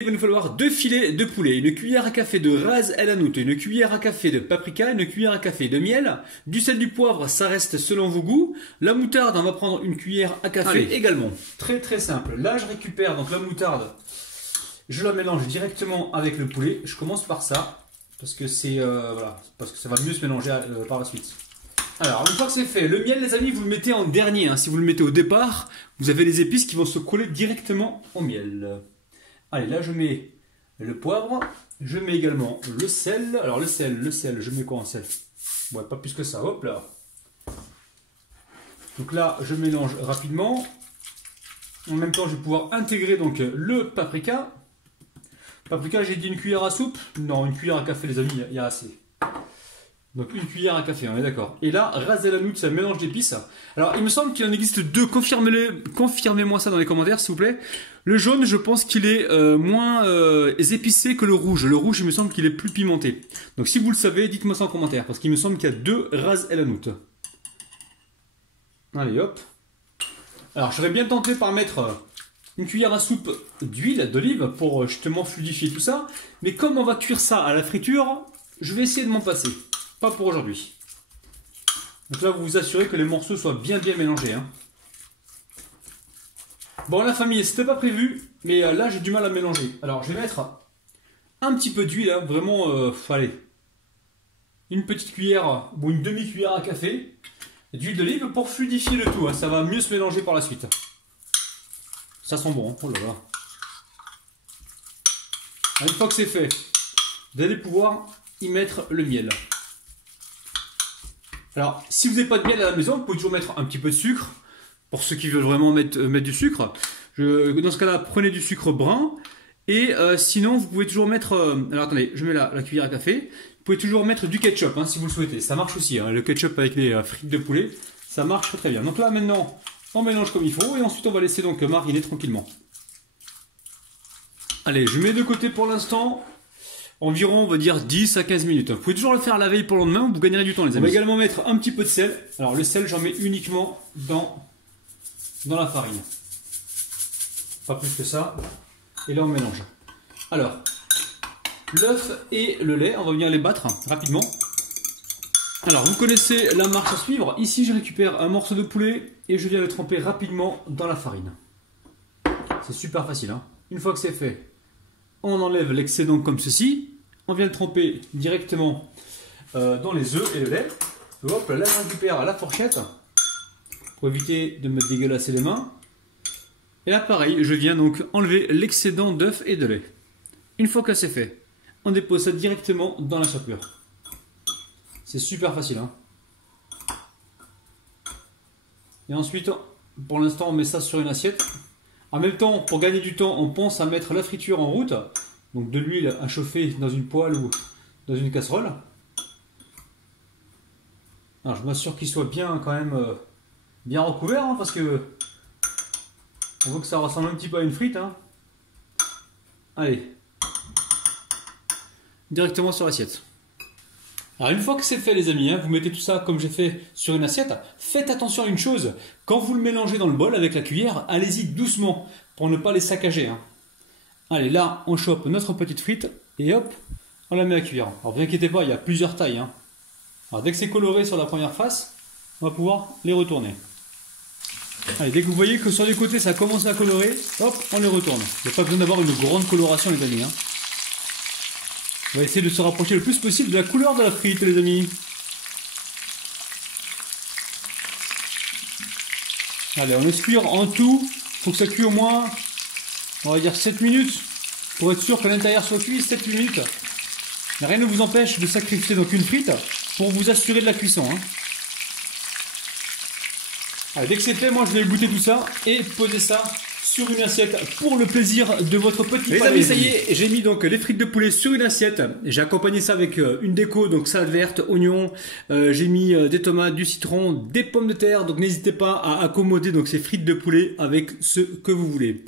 Il va nous falloir 2 filets de poulet, une cuillère à café de ras el hanout, une cuillère à café de paprika, une cuillère à café de miel, du sel, du poivre, ça reste selon vos goûts. La moutarde, on va prendre une cuillère à café également. Très très simple. Là, je récupère donc la moutarde, je la mélange directement avec le poulet. Je commence par ça parce que c'est voilà, parce que ça va mieux se mélanger par la suite. Alors, une fois que c'est fait, le miel, les amis, vous le mettez en dernier. Hein. Si vous le mettez au départ, vous avez les épices qui vont se coller directement au miel. Allez, là je mets le poivre, je mets également le sel. Alors le sel, je mets quoi en sel? Ouais, pas plus que ça, hop là. Donc là, je mélange rapidement. En même temps, je vais pouvoir intégrer donc le paprika. Paprika, j'ai dit une cuillère à soupe? Non, une cuillère à café, les amis, il y a assez. Donc une cuillère à café, on est d'accord. Et là, ras el hanout, c'est un mélange d'épices. Alors, il me semble qu'il en existe deux. Confirmez-moi ça dans les commentaires, s'il vous plaît. Le jaune, je pense qu'il est moins épicé que le rouge. Le rouge, il me semble qu'il est plus pimenté. Donc, si vous le savez, dites-moi ça en commentaire. Parce qu'il me semble qu'il y a deux ras el hanout. Allez, hop. Alors, je serais bien tenté par mettre une cuillère à soupe d'huile d'olive pour justement fluidifier tout ça. Mais comme on va cuire ça à la friture, je vais essayer de m'en passer. Pas pour aujourd'hui. Donc là, vous vous assurez que les morceaux soient bien mélangés. Hein. Bon, la famille, c'était pas prévu, mais là, j'ai du mal à mélanger. Alors, je vais mettre un petit peu d'huile, hein, vraiment, allez, une petite cuillère ou une demi-cuillère à café d'huile d'olive pour fluidifier le tout. Hein. Ça va mieux se mélanger par la suite. Ça sent bon. Hein. Oh là là. Une fois que c'est fait, vous allez pouvoir y mettre le miel. Alors, si vous n'avez pas de miel à la maison, vous pouvez toujours mettre un petit peu de sucre. Pour ceux qui veulent vraiment mettre du sucre. Dans ce cas-là, prenez du sucre brun. Et sinon, vous pouvez toujours mettre... alors attendez, je mets la cuillère à café. Vous pouvez toujours mettre du ketchup, hein, si vous le souhaitez. Ça marche aussi, hein, le ketchup avec les frites de poulet. Ça marche très bien. Donc là, maintenant, on mélange comme il faut. Et ensuite, on va laisser donc mariner tranquillement. Allez, je mets de côté pour l'instant... Environ, on va dire 10 à 15 minutes. Vous pouvez toujours le faire la veille pour le lendemain, vous gagnerez du temps, les amis. On va également mettre un petit peu de sel. Alors, le sel, j'en mets uniquement dans la farine. Pas plus que ça. Et là, on mélange. Alors, l'œuf et le lait, on va venir les battre rapidement. Alors, vous connaissez la marche à suivre. Ici, je récupère un morceau de poulet et je viens le tremper rapidement dans la farine. C'est super facile. Hein. Une fois que c'est fait, on enlève l'excédent comme ceci. On vient le tremper directement dans les œufs et le lait. Hop, là, je récupère la fourchette pour éviter de me dégueulasser les mains. Et là, pareil, je viens donc enlever l'excédent d'œufs et de lait. Une fois que c'est fait, on dépose ça directement dans la chapelure. C'est super facile. Hein. Et ensuite, pour l'instant, on met ça sur une assiette. En même temps, pour gagner du temps, on pense à mettre la friture en route. Donc de l'huile à chauffer dans une poêle ou dans une casserole. Alors je m'assure qu'il soit bien quand même bien recouvert, hein, parce que on voit que ça ressemble un petit peu à une frite. Hein. Allez. Directement sur l'assiette. Alors une fois que c'est fait, les amis, hein, vous mettez tout ça comme j'ai fait sur une assiette. Faites attention à une chose, quand vous le mélangez dans le bol avec la cuillère, allez-y doucement pour ne pas les saccager. Hein. Allez, là, on chope notre petite frite et hop, on la met à cuire. Alors, ne vous inquiétez pas, il y a plusieurs tailles. Hein. Alors, dès que c'est coloré sur la première face, on va pouvoir les retourner. Allez, dès que vous voyez que sur les côtés, ça commence à colorer, hop, on les retourne. Il n'y a pas besoin d'avoir une grande coloration, les amis. Hein. On va essayer de se rapprocher le plus possible de la couleur de la frite, les amis. Allez, on laisse cuire en tout. Il faut que ça cuise au moins... on va dire 7 minutes, pour être sûr que l'intérieur soit cuit, 7 minutes. Mais rien ne vous empêche de sacrifier donc une frite pour vous assurer de la cuisson. Hein. Allez, dès que c'est fait, moi je vais goûter tout ça et poser ça sur une assiette pour le plaisir de votre petit palais. Les amis, ça y est, j'ai mis donc les frites de poulet sur une assiette. J'ai accompagné ça avec une déco, donc salade verte, oignons. J'ai mis des tomates, du citron, des pommes de terre. Donc n'hésitez pas à accommoder donc ces frites de poulet avec ce que vous voulez.